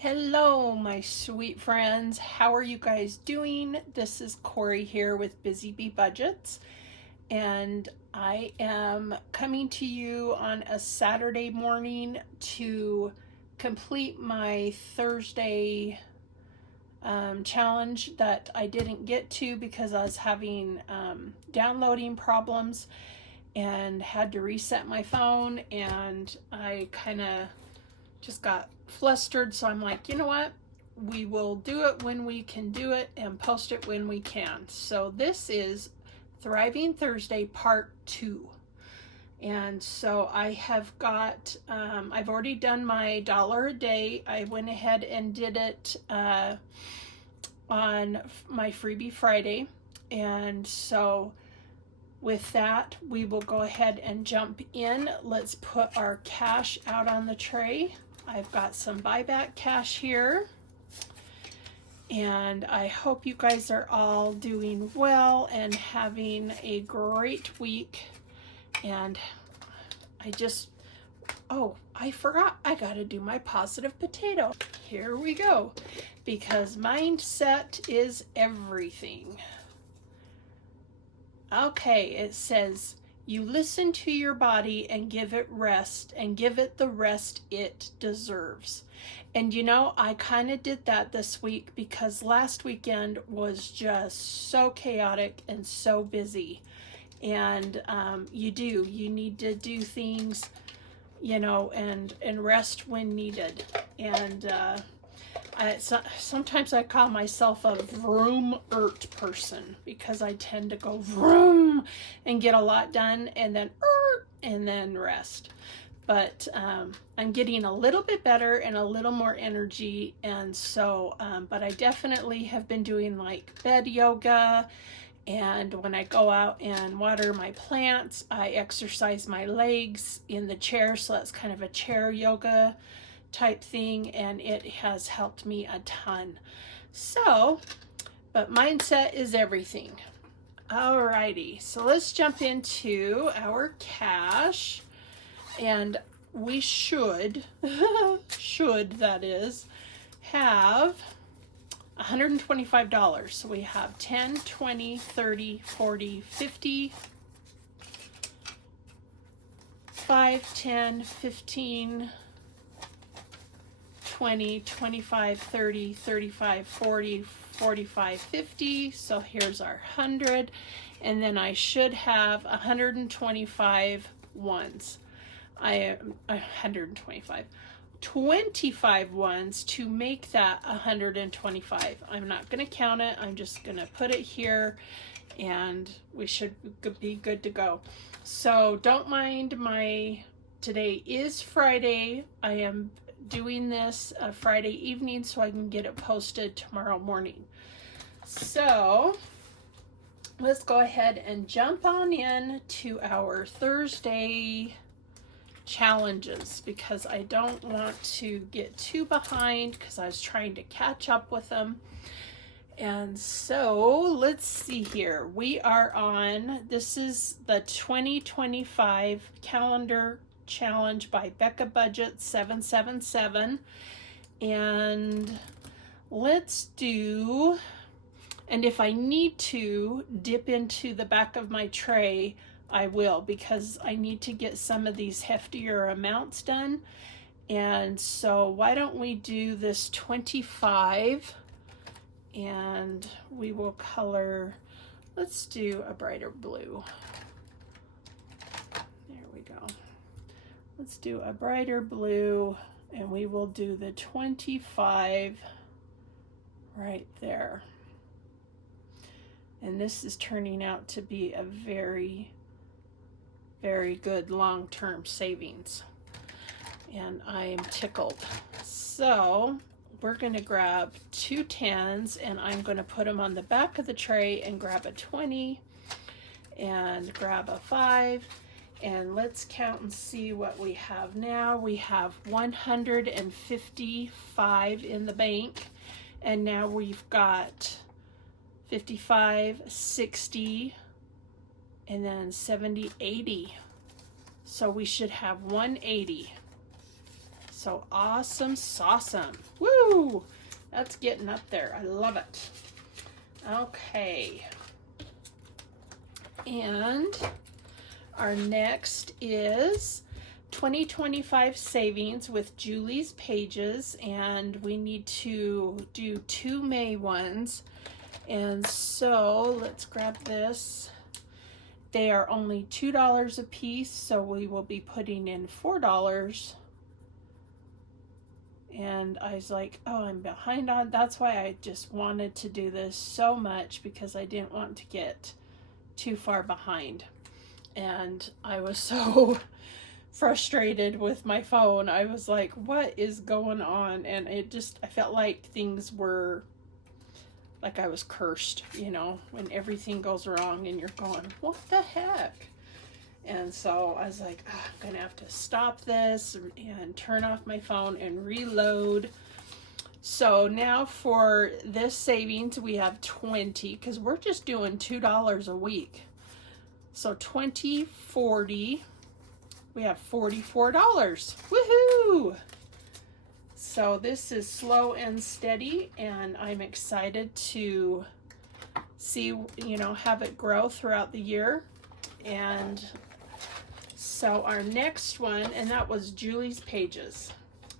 Hello, my sweet friends. How are you guys doing? This is Corey here with BusyBeeBudgets, and I am coming to you on a Saturday morning to complete my Thursday challenge that I didn't get to because I was having downloading problems and had to reset my phone, and I kind of just got flustered, so I'm like, you know what, we will do it when we can do it and post it when we can. So this is Thriving Thursday Part 2, and so I have got I've already done my $1 a day. I went ahead and did it on my Freebie Friday, and so with that, we will go ahead and jump in. Let's put our cash out on the tray. I've got some buyback cash here, and I hope you guys are all doing well and having a great week. And I forgot, I gotta do my positive potato. Here we go, because mindset is everything. Okay, it says, you listen to your body and give it rest, and give it the rest it deserves. And you know, I kind of did that this week because last weekend was just so chaotic and so busy. And you need to do things, you know, and rest when needed. And sometimes I call myself a vroom-ert person because I tend to go vroom and get a lot done and then rest. But I'm getting a little bit better and a little more energy, and so but I definitely have been doing like bed yoga, and when I go out and water my plants, I exercise my legs in the chair, so that's kind of a chair yoga type thing, and it has helped me a ton. So, but mindset is everything. Alrighty, so let's jump into our cash, and we should that is, have $125. So we have 10, 20, 30, 40, 50, 5, 10, 15, 20, 25, 30, 35, 40, 45, 50. So here's our 100. And then I should have 125 ones. I am 125. 25 ones to make that 125. I'm not going to count it. I'm just going to put it here, and we should be good to go. So don't mind today is Friday. I am doing this Friday evening so I can get it posted tomorrow morning. So let's go ahead and jump on in to our Thursday challenges, because I don't want to get too behind because I was trying to catch up with them. And so let's see here. We are on, this is the 2025 calendar challenge by Agapebookclub 777. And let's do, and if I need to dip into the back of my tray, I will, because I need to get some of these heftier amounts done. And so why don't we do this 25, and we will color, let's do a brighter blue. There we go. Let's do a brighter blue, and we will do the 25 right there. And this is turning out to be a very good long-term savings, and I am tickled. So we're going to grab 2 10s, and I'm going to put them on the back of the tray, and grab a 20 and grab a 5, and let's count and see what we have now. We have 155 in the bank, and now we've got 55, 60, and then 70, 80. So we should have 180. So awesome, awesome. Woo! That's getting up there. I love it. Okay. And our next is 2025 savings with Julie's pages, and we need to do 2 May ones. And so let's grab this. They are only $2 a piece, so we will be putting in $4. And I was like, oh, I'm behind on. That's why I just wanted to do this so much, because I didn't want to get too far behind. And I was so frustrated with my phone. I was like, what is going on? And I felt like things were like I was cursed, you know, when everything goes wrong and you're going, what the heck? And so I was like, oh, I'm gonna have to stop this and turn off my phone and reload. So now for this savings, we have 20, because we're just doing $2 a week. So 20, 40, we have $44. Woohoo! So this is slow and steady, and I'm excited to see, you know, have it grow throughout the year. And so our next one, and that was Julie's pages.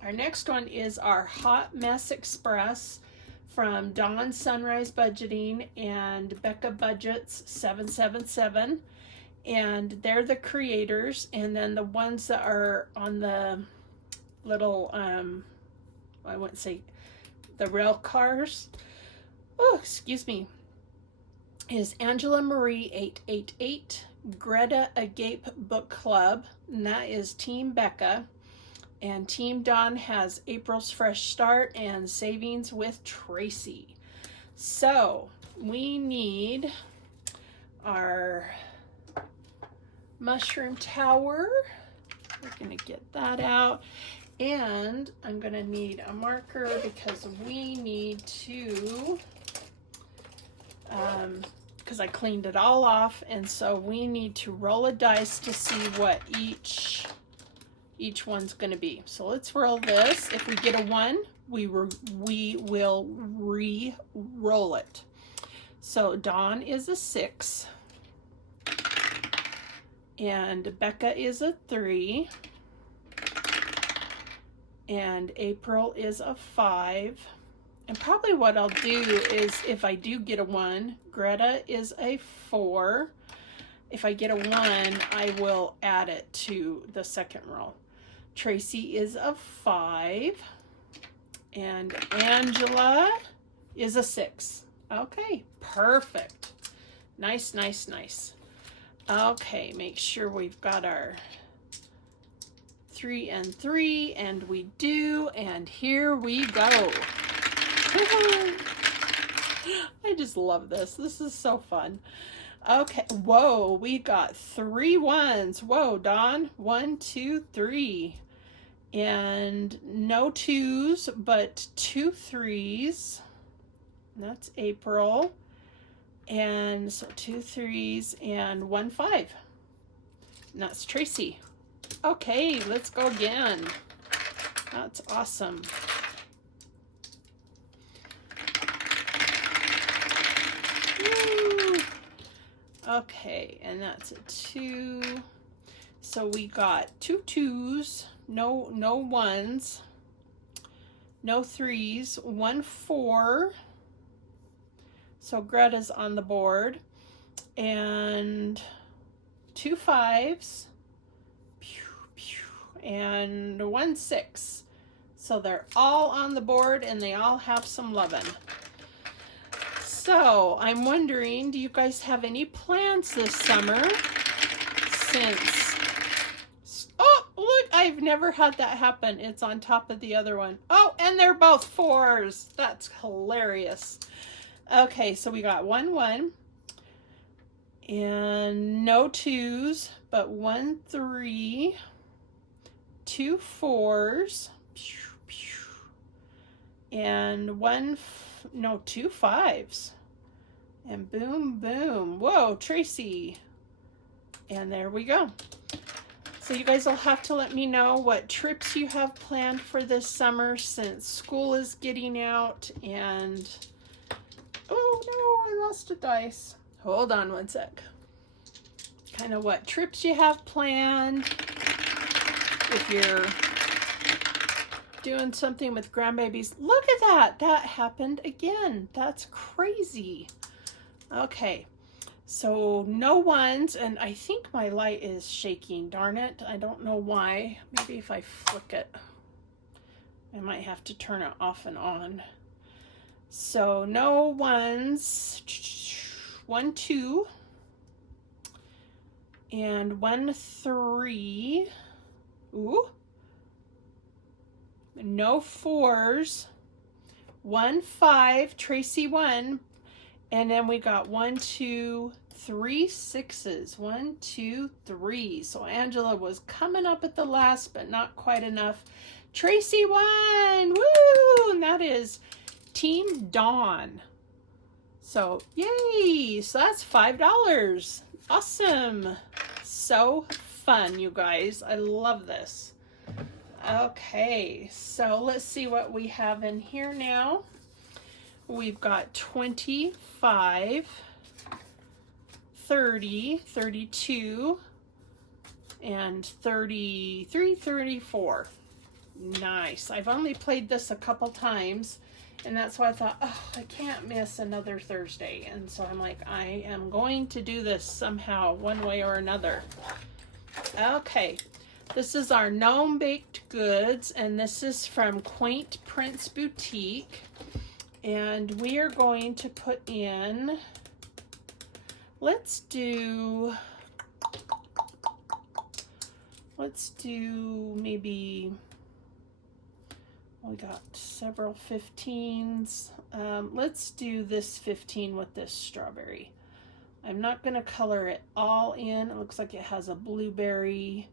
Our next one is our Hot Mess Express from Dawn Sunrise Budgeting and Becca Budgets 777. And they're the creators, and then the ones that are on the little, I wouldn't say the rail cars, oh, excuse me, is Angela Marie 888, Greta Agapebookclub, and that is Team Becca. And Team Dawn has April's Fresh Start and Savings with Tracy. So we need our mushroom tower. We're gonna get that out. And I'm gonna need a marker, because we need to, because I cleaned it all off, and so we need to roll a dice to see what each one's gonna be. So let's roll this. If we get a 1, we will re-roll it. So Dawn is a 6, and Becca is a 3, and April is a 5. And probably what I'll do is, if I do get a 1, Greta is a 4. If I get a 1, I will add it to the second roll. Tracy is a 5, and Angela is a 6. Okay, perfect. Nice, nice, nice. Okay, make sure we've got our 3 and 3, and we do, and here we go. I just love this. This is so fun. Okay, whoa, we got 3 1s. Whoa, Dawn, 1, 2, 3. And no 2s, but 2 3s. That's April. And so 2 3s and 1 5. And that's Tracy. Okay, let's go again. That's awesome. Woo. Okay, and that's a 2. So we got 2 2s, no 1s, no 3s, 1 4. So Greta's on the board, and 2 5s, and 1 6. So they're all on the board, and they all have some lovin'. So I'm wondering, do you guys have any plans this summer? Since, oh, look, I've never had that happen. It's on top of the other one. Oh, and they're both 4s. That's hilarious. Okay, so we got 1 1, and no 2s, but 1 3, 2 4s, and 2 5s, and boom, boom. Whoa, Tracy. And there we go. So you guys will have to let me know what trips you have planned for this summer since school is getting out. And oh no, I lost a dice. Hold on one sec. Kind of what trips you have planned. If you're doing something with grandbabies. Look at that. That happened again. That's crazy. Okay. So no ones, and I think my light is shaking. Darn it. I don't know why. Maybe if I flick it, I might have to turn it off and on. So no ones. 1, 2. And 1, 3. Ooh. No 4s. 1, 5. Tracy 1. And then we got 1, 2, 3 6s. 1, 2, 3. So Angela was coming up at the last, but not quite enough. Tracy 1. Woo! And that is Team Dawn. So yay! So that's $5. Awesome. So fun, you guys. I love this. Okay, so let's see what we have in here now. We've got 25, 30, 32, and 33, 34. Nice. I've only played this a couple times, and that's why I thought, oh, I can't miss another Thursday. And so I'm like, I am going to do this somehow, one way or another. Okay, this is our gnome baked goods, and this is from Quaint Prince Boutique. And we are going to put in, let's do maybe, we got several 15s. Let's do this 15 with this strawberry. I'm not going to color it all in. It looks like it has a blueberry.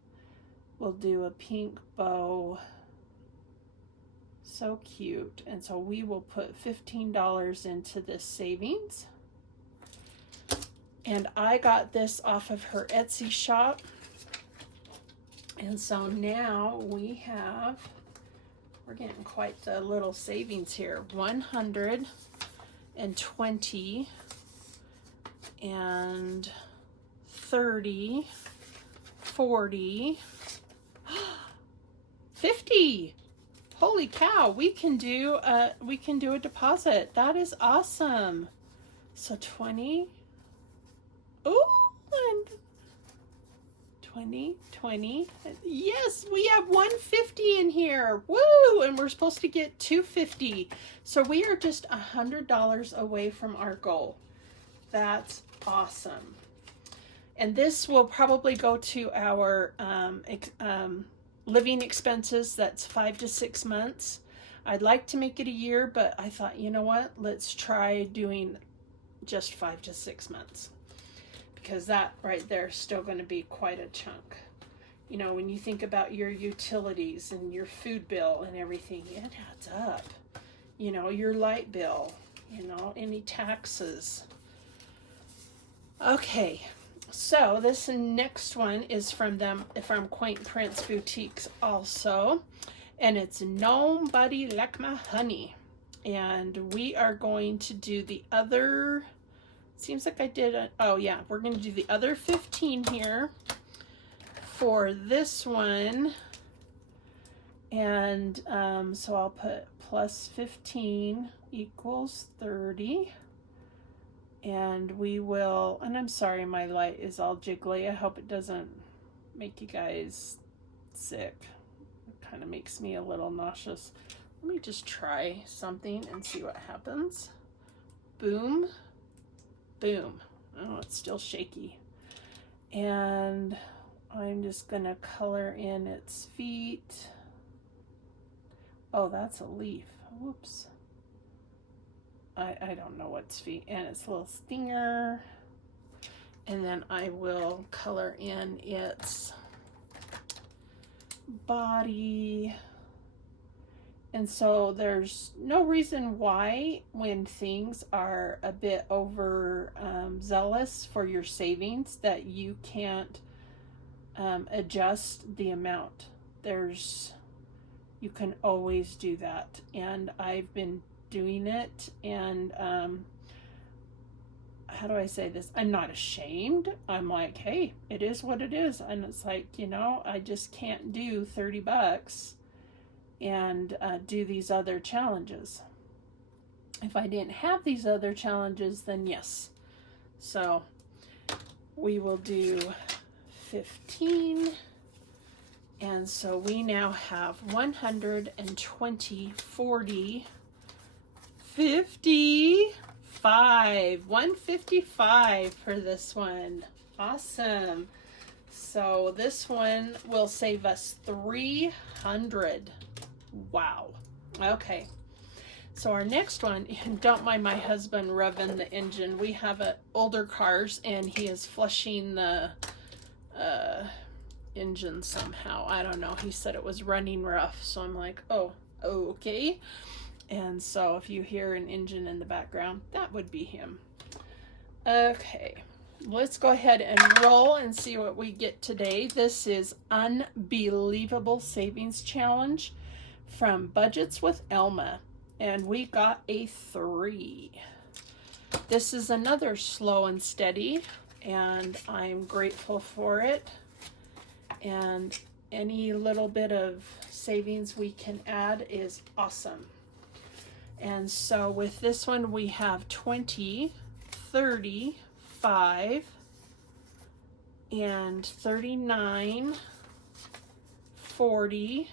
We'll do a pink bow. So cute. And so we will put $15 into this savings. And I got this off of her Etsy shop. And so now we're getting quite a little savings here. 120 and 30, 40, 50. Holy cow, we can do a deposit. That is awesome. So 20. Oh, and 20. Yes, we have 150 in here. Woo! And we're supposed to get 250. So we are just $100 away from our goal. That's awesome. And this will probably go to our living expenses. That's 5 to 6 months. I'd like to make it a year, but I thought, you know what? Let's try doing just 5 to 6 months. Because that right there is still going to be quite a chunk. You know, when you think about your utilities and your food bill and everything, it adds up. You know, your light bill, you know, any taxes. Okay, so this next one is from Quaint Prince Boutiques also. And it's Nobody Like My Honey. And we are going to do the other... Seems like I did oh yeah, we're going to do the other 15 here for this one. And so I'll put plus 15 equals 30. And we will, and I'm sorry my light is all jiggly. I hope it doesn't make you guys sick. It kind of makes me a little nauseous. Let me just try something and see what happens. Boom. Boom. Oh, it's still shaky. And I'm just gonna color in its feet. Oh, that's a leaf. Whoops. I don't know what's feet. And its little stinger. And then I will color in its body. And so there's no reason why, when things are a bit over zealous for your savings, that you can't adjust the amount. You can always do that. And I've been doing it, and how do I say this? I'm not ashamed. I'm like, hey, it is what it is. And it's like, I just can't do $30 and do these other challenges. If I didn't have these other challenges, then yes. So we will do 15. And so we now have 120, 40, 55, 155 for this one. Awesome. So this one will save us 300. Wow. Okay. So our next one, don't mind my husband revving the engine. We have older cars, and he is flushing the engine somehow. I don't know. He said it was running rough. So I'm like, oh, okay. And so if you hear an engine in the background, that would be him. Okay. Let's go ahead and roll and see what we get today. This is Unbelievable Savings Challenge from Budgets with Elma. And we got a 3. This is another slow and steady, and I'm grateful for it. And any little bit of savings we can add is awesome. And so with this one, we have 20, 30, 5, and 39, 40,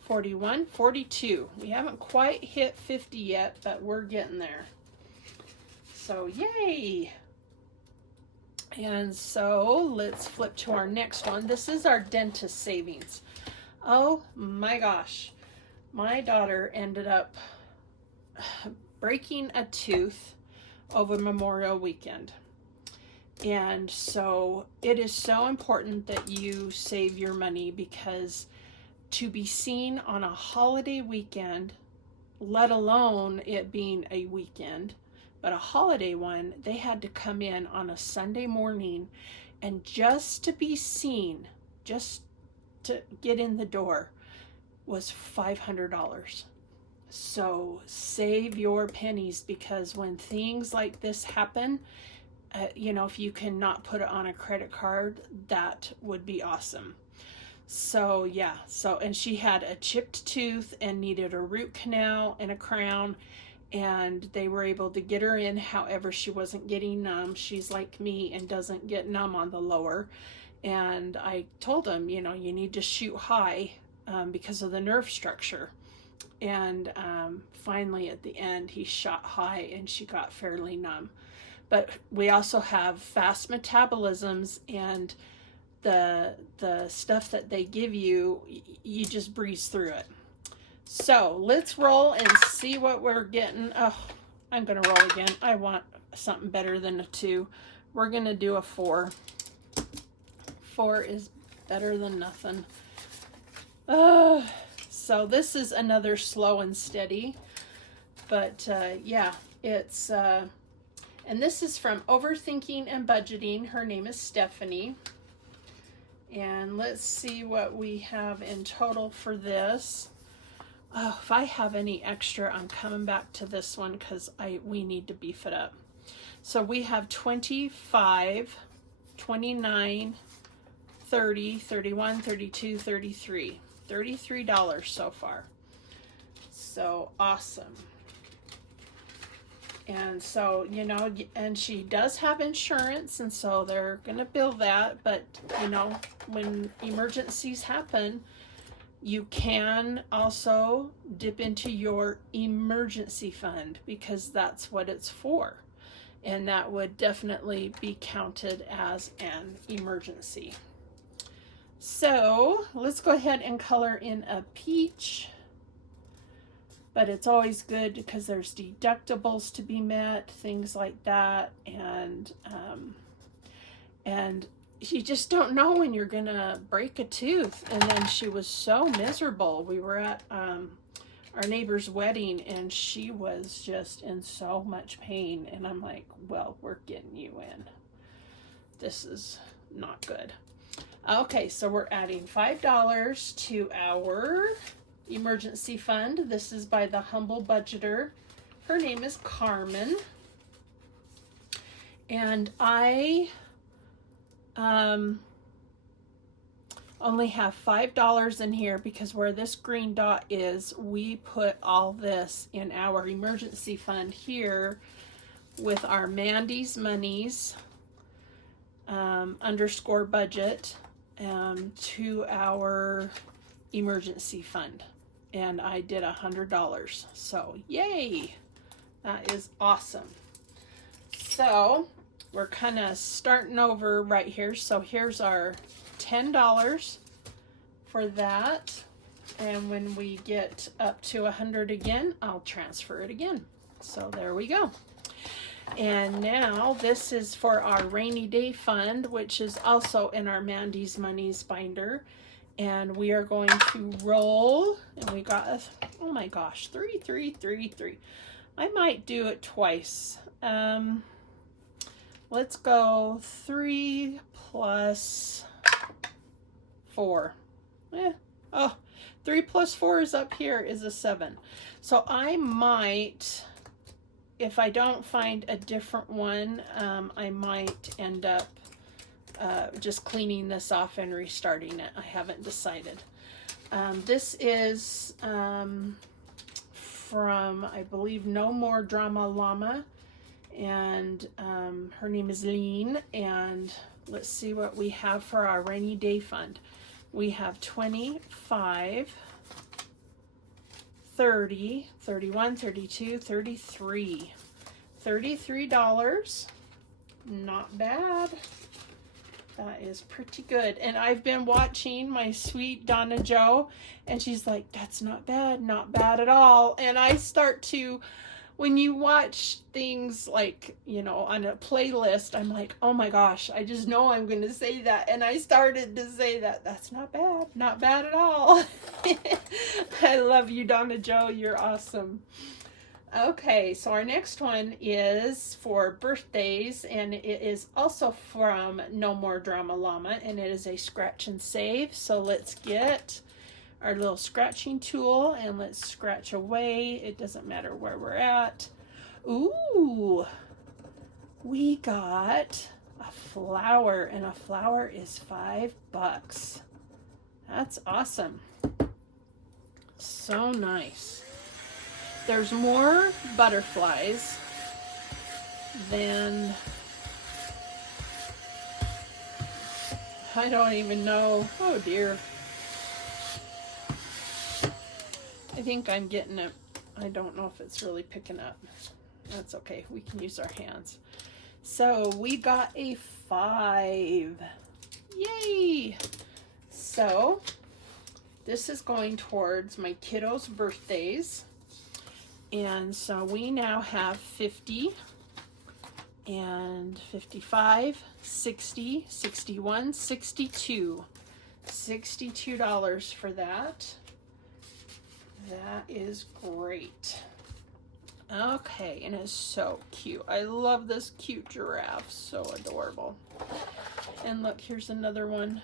41, 42. We haven't quite hit 50 yet, but we're getting there. So yay! And so let's flip to our next one. This is our dentist savings. Oh my gosh. My daughter ended up breaking a tooth over Memorial Weekend. And so it is so important that you save your money, because to be seen on a holiday weekend, let alone it being a weekend, but a holiday one, they had to come in on a Sunday morning, and just to be seen, just to get in the door, was $500. So save your pennies, because when things like this happen, if you cannot put it on a credit card, that would be awesome. So yeah, and she had a chipped tooth and needed a root canal and a crown, and they were able to get her in. However, she wasn't getting numb. She's like me and doesn't get numb on the lower. And I told him, you need to shoot high because of the nerve structure. And finally at the end, he shot high and she got fairly numb. But we also have fast metabolisms, and the stuff that they give you, you just breeze through it. So let's roll and see what we're getting. Oh, I'm gonna roll again. I want something better than a 2. We're gonna do a 4. 4 is better than nothing. So this is another slow and steady, but yeah, it's and this is from Overthinking and Budgeting. Her name is Stephanie. And let's see what we have in total for this. Oh, if I have any extra, I'm coming back to this one, because we need to beef it up. So we have 25, 29, 30, 31, 32, 33. $33 so far. So awesome. And so, and she does have insurance, and so they're going to bill that. But, when emergencies happen, you can also dip into your emergency fund, because that's what it's for. And that would definitely be counted as an emergency. So let's go ahead and color in a peach. But it's always good because there's deductibles to be met, things like that. And you just don't know when you're going to break a tooth. And then she was so miserable. We were at our neighbor's wedding, and she was just in so much pain. And I'm like, well, we're getting you in. This is not good. Okay, so we're adding $5 to our emergency fund. This is by the Humble Budgeter. Her name is Carmen. And I only have $5 in here because where this green dot is, we put all this in our emergency fund here with our Mandy's Monies underscore budget to our emergency fund. And I did $100. So yay! That is awesome. So we're kind of starting over right here. So here's our $10 for that. And when we get up to 100 again, I'll transfer it again. So there we go. And now this is for our rainy day fund, which is also in our Mandy's Monies binder. And we are going to roll, and we got, oh my gosh, 3, 3, 3, 3. I might do it twice. Let's go 3 plus 4. Oh, 3 plus 4 is up here is a 7. So I might, if I don't find a different one, I might end up just cleaning this off and restarting it. I haven't decided. This is from, I believe, No More Drama Llama, and her name is Lean. And let's see what we have for our rainy day fund. We have 25, 30, 31, 32, 33. $33. Not bad. That is pretty good. And I've been watching my sweet Donna Jo, and she's like, that's not bad at all. And I start to, when you watch things like, you know, on a playlist, I'm like, oh my gosh, I just know I'm going to say that. And I started to say that. That's not bad at all. I love you, Donna Jo. You're awesome. Okay, so our next one is for birthdays, and it is also from No More Drama Llama, and it is a scratch and save. So let's get our little scratching tool and let's scratch away. It doesn't matter where we're at. Ooh, we got a flower, and a flower is $5. That's awesome. So nice. There's more butterflies than, I don't even know. Oh dear. I think I'm getting it. I don't know if it's really picking up. That's okay. We can use our hands. So we got a 5. Yay! So this is going towards my kiddos' birthdays. And so we now have 50 and 55, 60, 61, 62. $62 for that. That is great. Okay, and it's so cute. I love this cute giraffe. So adorable. And look, here's another one.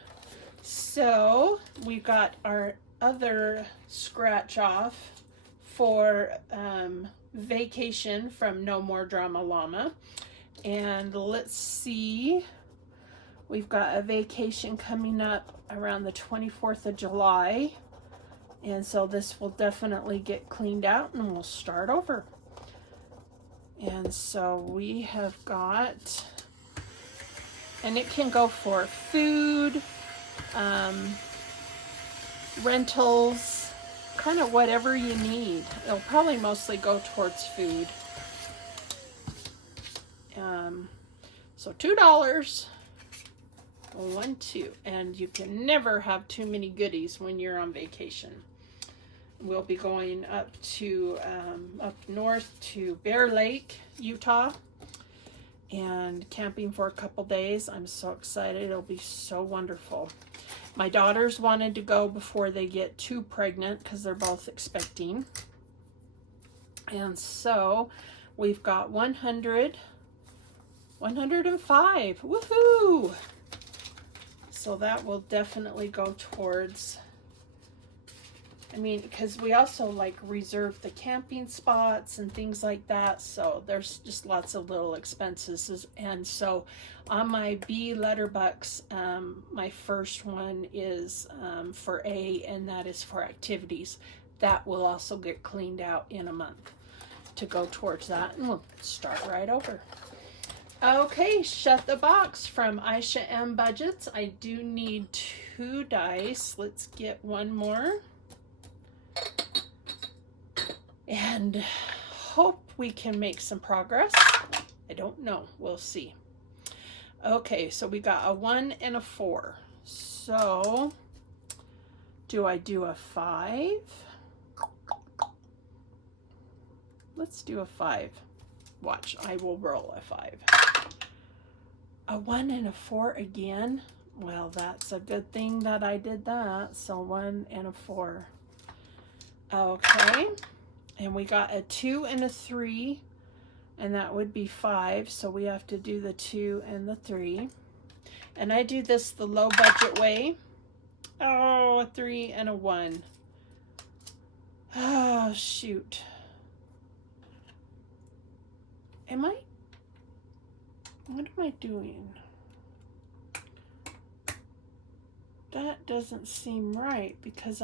So we got our other scratch off for vacation from No More Drama Llama. And let's see, we've got a vacation coming up around the 24th of July, and so this will definitely get cleaned out and we'll start over. And so we have got, and it can go for food, rentals, kind of whatever you need. It'll probably mostly go towards food. So $2, 1, 2, and you can never have too many goodies when you're on vacation. We'll be going up to up north to Bear Lake, Utah, and camping for a couple days. I'm so excited. It'll be so wonderful. My daughters wanted to go before they get too pregnant because they're both expecting. And so we've got 100, 105. Woohoo! So that will definitely go towards, I mean, because we also like reserve the camping spots and things like that. So there's just lots of little expenses. And so on my B letterbucks, my first one is for A, and that is for activities. That will also get cleaned out in a month to go towards that. And we'll start right over. Okay, shut the box from Aisha M Budgets. I do need 2 dice. Let's get one more. And hope we can make some progress. I don't know. We'll see. Okay, so we got a 1 and a 4. So do I do a 5? Let's do a 5. Watch, I will roll a 5. A 1 and a 4 again. Well, that's a good thing that I did that. So 1 and a 4. Okay. And we got a 2 and a 3. And that would be 5. So we have to do the 2 and the 3. And I do this the low budget way. Oh, a 3 and a 1. Oh, shoot. What am I doing? That doesn't seem right because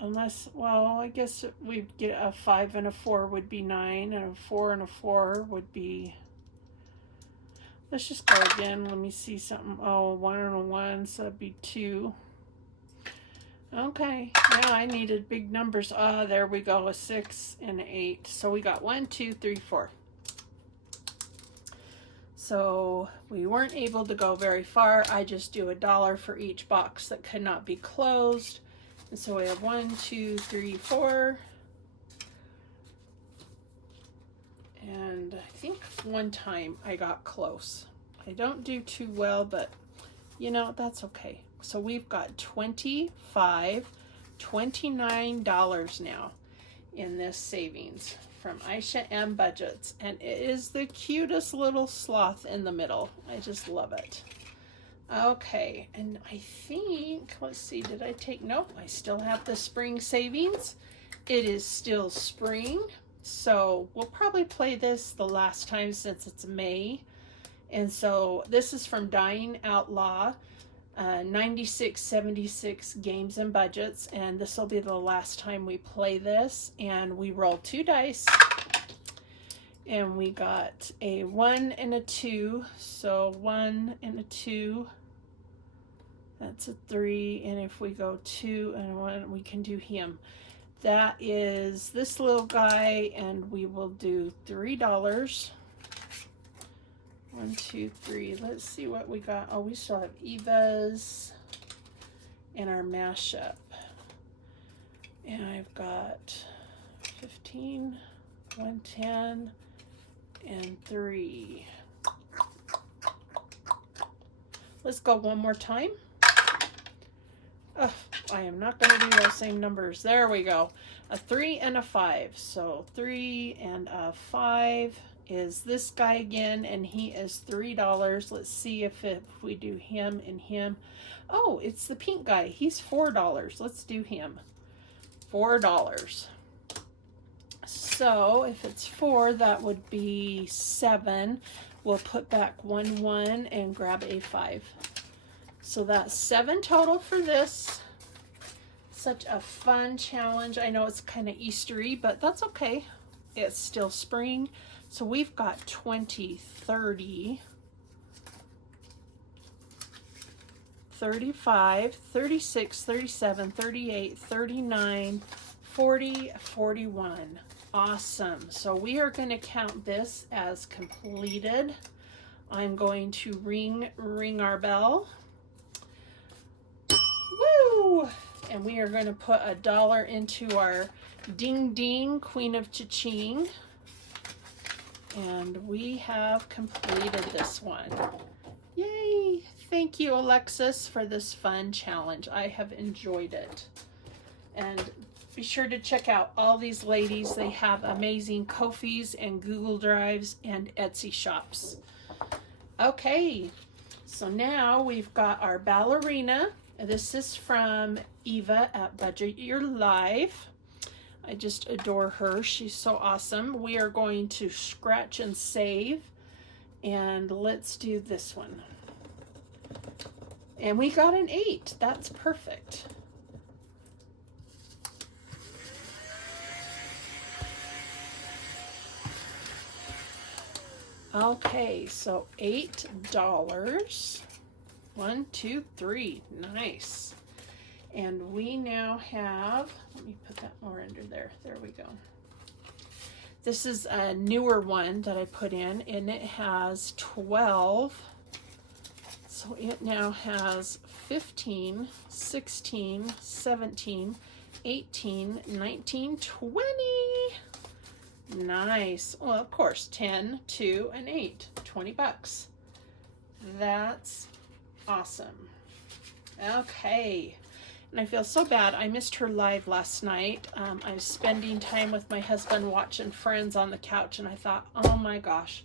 unless, well, I guess we'd get a 5 and a 4 would be 9, and a 4 and a 4 would be, let's just go again. Let me see something. Oh, 1 and a 1, so that'd be 2. Okay, yeah, I needed big numbers. There we go, a 6 and an 8. So we got 1, 2, 3, 4. So we weren't able to go very far. I just do $1 for each box that could not be closed. And so we have 1, 2, 3, 4. And I think one time I got close. I don't do too well, but you know, that's okay. So we've got $29 now in this savings from Aisha M Budgets, and it is the cutest little sloth in the middle. I just love it. Okay, and I think, let's see, did I take, nope, I still have the spring savings. It is still spring, so we'll probably play this the last time since it's May. And so this is from Dying Outlaw, 9676 games and budgets, and this will be the last time we play this. And we roll 2 dice, and we got a 1 and a 2, so 1 and a 2, that's a 3, and if we go 2 and 1, we can do him. That is this little guy, and we will do $3. 1, 2, 3. Let's see what we got. Oh, we still have Eva's and our mashup. And I've got 15, 110, and 3. Let's go one more time. Oh, I am not going to do those same numbers. There we go. A 3 and a 5. So 3 and a 5. Is this guy again, and he is $3. Let's see if we do him and him. Oh, it's the pink guy. He's $4. Let's do him. $4. So if it's 4, that would be 7. We'll put back 1, 1 and grab a 5. So that's 7 total for this. Such a fun challenge. I know it's kind of Eastery, but that's okay. It's still spring. So we've got 20, 30, 35, 36, 37, 38, 39, 40, 41. Awesome. So we are going to count this as completed. I'm going to ring our bell. Woo! And we are going to put $1 into our Ding Ding Queen of Cha-Ching. And we have completed this one. Yay! Thank you, Alexis, for this fun challenge. I have enjoyed it. And be sure to check out all these ladies. They have amazing Ko-fis and Google Drives and Etsy shops. Okay, So now we've got our ballerina. This is from Eva at Budget Your Life. I just adore her. She's so awesome. We are going to scratch and save. And let's do this one. And we got an 8. That's perfect. Okay, so $8. 1, 2, 3. Nice. And we now have, let me put that more under there. There we go. This is a newer one that I put in, and it has 12. So it now has 15, 16, 17, 18, 19, 20. Nice. Well, of course, 10, 2, and 8. $20. That's awesome. Okay. And I feel so bad. I missed her live last night. I was spending time with my husband watching Friends on the couch, and I thought, oh my gosh,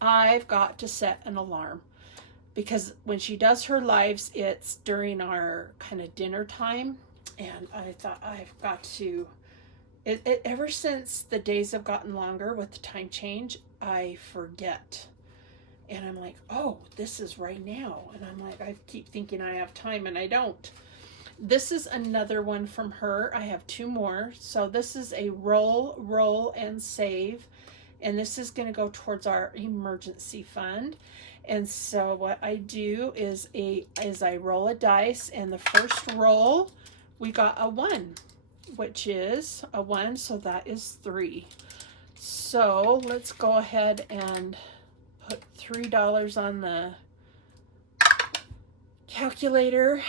I've got to set an alarm. Because when she does her lives, it's during our kind of dinner time. And I thought, I've got to... Ever since the days have gotten longer with the time change, I forget. And I'm like, oh, this is right now. And I'm like, I keep thinking I have time, and I don't. This is another one from her. I have 2 more. So this is a roll, and save. And this is going to go towards our emergency fund. And so what I do is I roll a dice, and the first roll, we got a 1, which is a 1, so that is 3. So let's go ahead and put $3 on the calculator.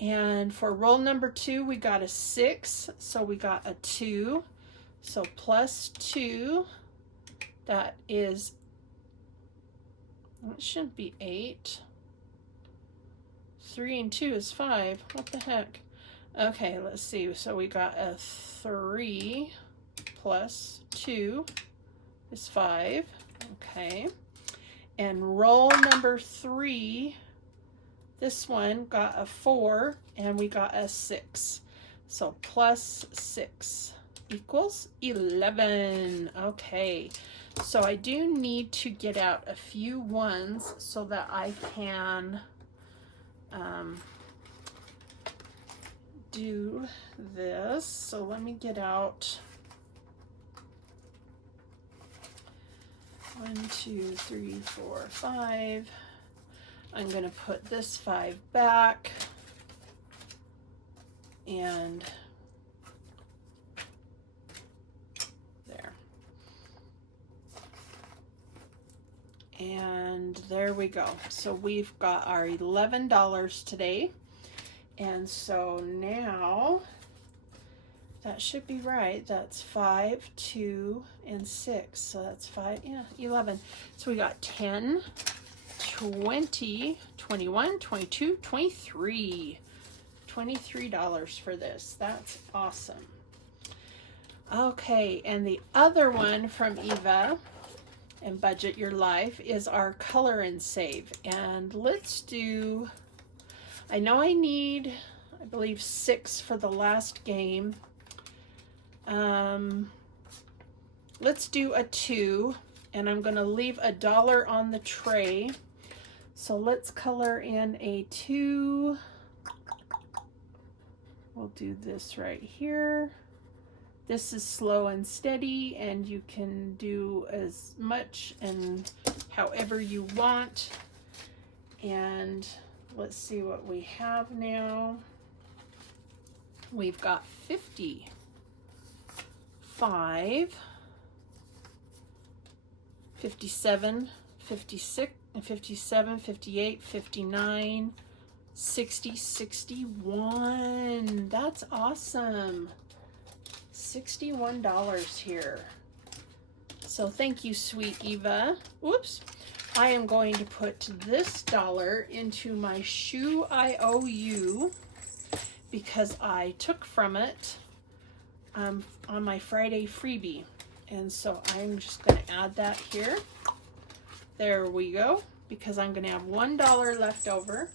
And for roll number 2, we got a 6, so we got a 2. So plus 2, that is, it shouldn't be 8. 3 and 2 is 5. What the heck? Okay, let's see. So we got a 3 plus 2 is 5. Okay. And roll number 3, this one got a 4, and we got a 6. So plus 6 equals 11. Okay. So I do need to get out a few ones so that I can do this. So let me get out 1, 2, 3, 4, 5. I'm going to put this 5 back, and there. And there we go. So we've got our $11 today. And so now that should be right. That's 5, 2, and 6. So that's 5, yeah, 11. So we got 10, 20, 21, 22, 23. $23 for this. That's awesome. Okay, and the other one from Eva and Budget Your Life is our color and save. And let's do, I know I need, I believe 6 for the last game. Let's do a 2, and I'm going to leave $1 on the tray. So let's color in a 2. We'll do this right here. This is slow and steady, and you can do as much and however you want. And let's see what we have now. We've got 50, 5, 57, 56, 57, 58, 59, 60, 61. That's awesome. $61 here. So thank you, sweet Eva. Whoops. I am going to put this dollar into my shoe IOU because I took from it on my Friday freebie. And so I'm just going to add that here. There we go. because I'm going to have $1 left over.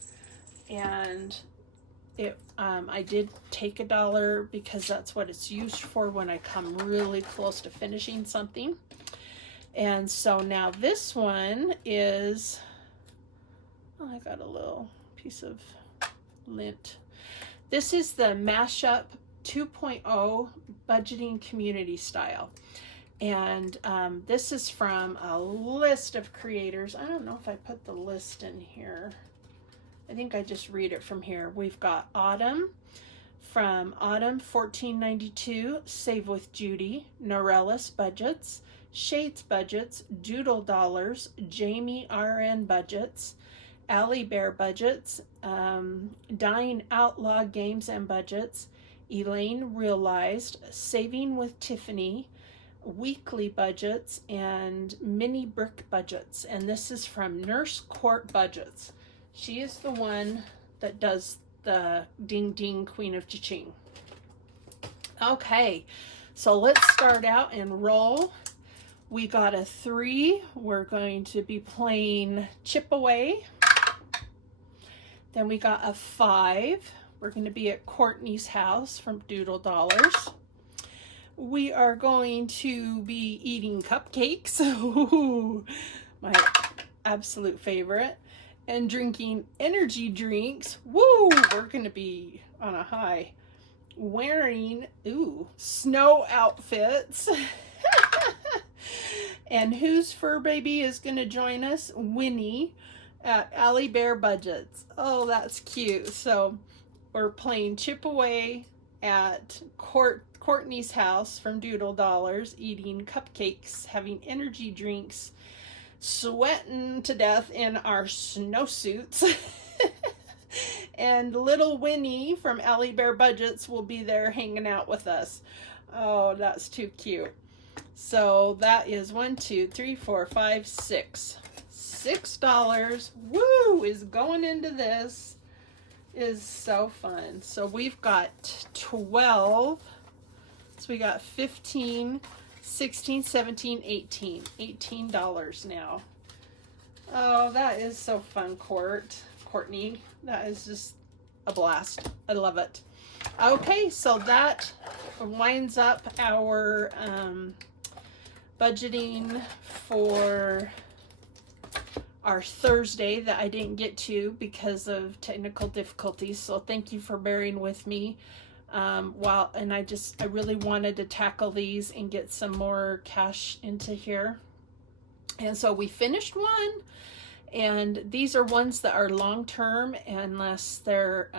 And I did take $1 because that's what it's used for when I come really close to finishing something. And so now this one is, oh, I got a little piece of lint. This is the Mashup 2.0 budgeting community style. And this is from a list of creators. I don't know if I put the list in here. I think I just read it from here. We've got Autumn from Autumn 1492, Save with Judy, Norellis Budgets, Shades Budgets, Doodle Dollars, Jamie RN Budgets, Allie Bear Budgets, Dying Outlaw Games and Budgets, Elaine Realized, Saving with Tiffany, Weekly Budgets, and Mini Brick Budgets. And this is from Nurse Court Budgets. She is the one that does the Ding Ding Queen of Cha-Ching. Okay, so let's start out and roll. We got a 3. We're going to be playing Chip Away. Then we got a 5. We're going to be at Courtney's house from Doodle Dollars. We are going to be eating cupcakes. My absolute favorite. And drinking energy drinks. Woo! We're going to be on a high. Wearing, snow outfits. And whose fur baby is going to join us? Winnie at Allie Bear Budgets. Oh, that's cute. So we're playing Chip Away at Courtney's house from Doodle Dollars, eating cupcakes, having energy drinks, sweating to death in our snowsuits. And little Winnie from Allie Bear Budgets will be there hanging out with us. Oh, that's too cute. So that is 1, 2, 3, 4, 5, 6. $6. Woo! Is going into this. Is so fun. So we've got 12. So we got 15, 16, 17, 18. $18 now. Oh, that is so fun, Courtney. That is just a blast. I love it. Okay, so that winds up our budgeting for our Thursday that I didn't get to because of technical difficulties. So thank you for bearing with me. And I really wanted to tackle these and get some more cash into here. And so we finished one, and these are ones that are long term unless they're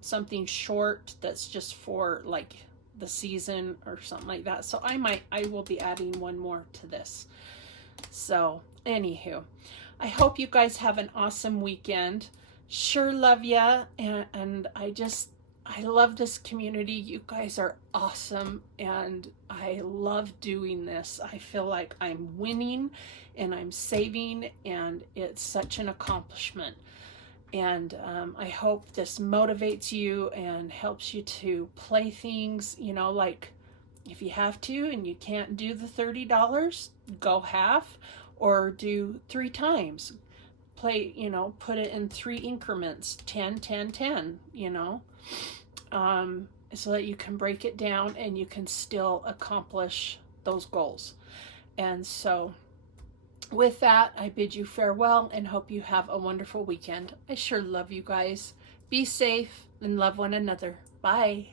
something short that's just for like the season or something like that. So I will be adding one more to this. So anywho, I hope you guys have an awesome weekend. Sure love ya, and I love this community. You guys are awesome, and I love doing this. I feel like I'm winning and I'm saving, and it's such an accomplishment. And I hope this motivates you and helps you to play things, like if you have to and you can't do the $30, go half or do 3 times. Play, put it in 3 increments, 10, 10, 10, so that you can break it down and you can still accomplish those goals. And so with that, I bid you farewell and hope you have a wonderful weekend. I sure love you guys. Be safe and love one another. Bye.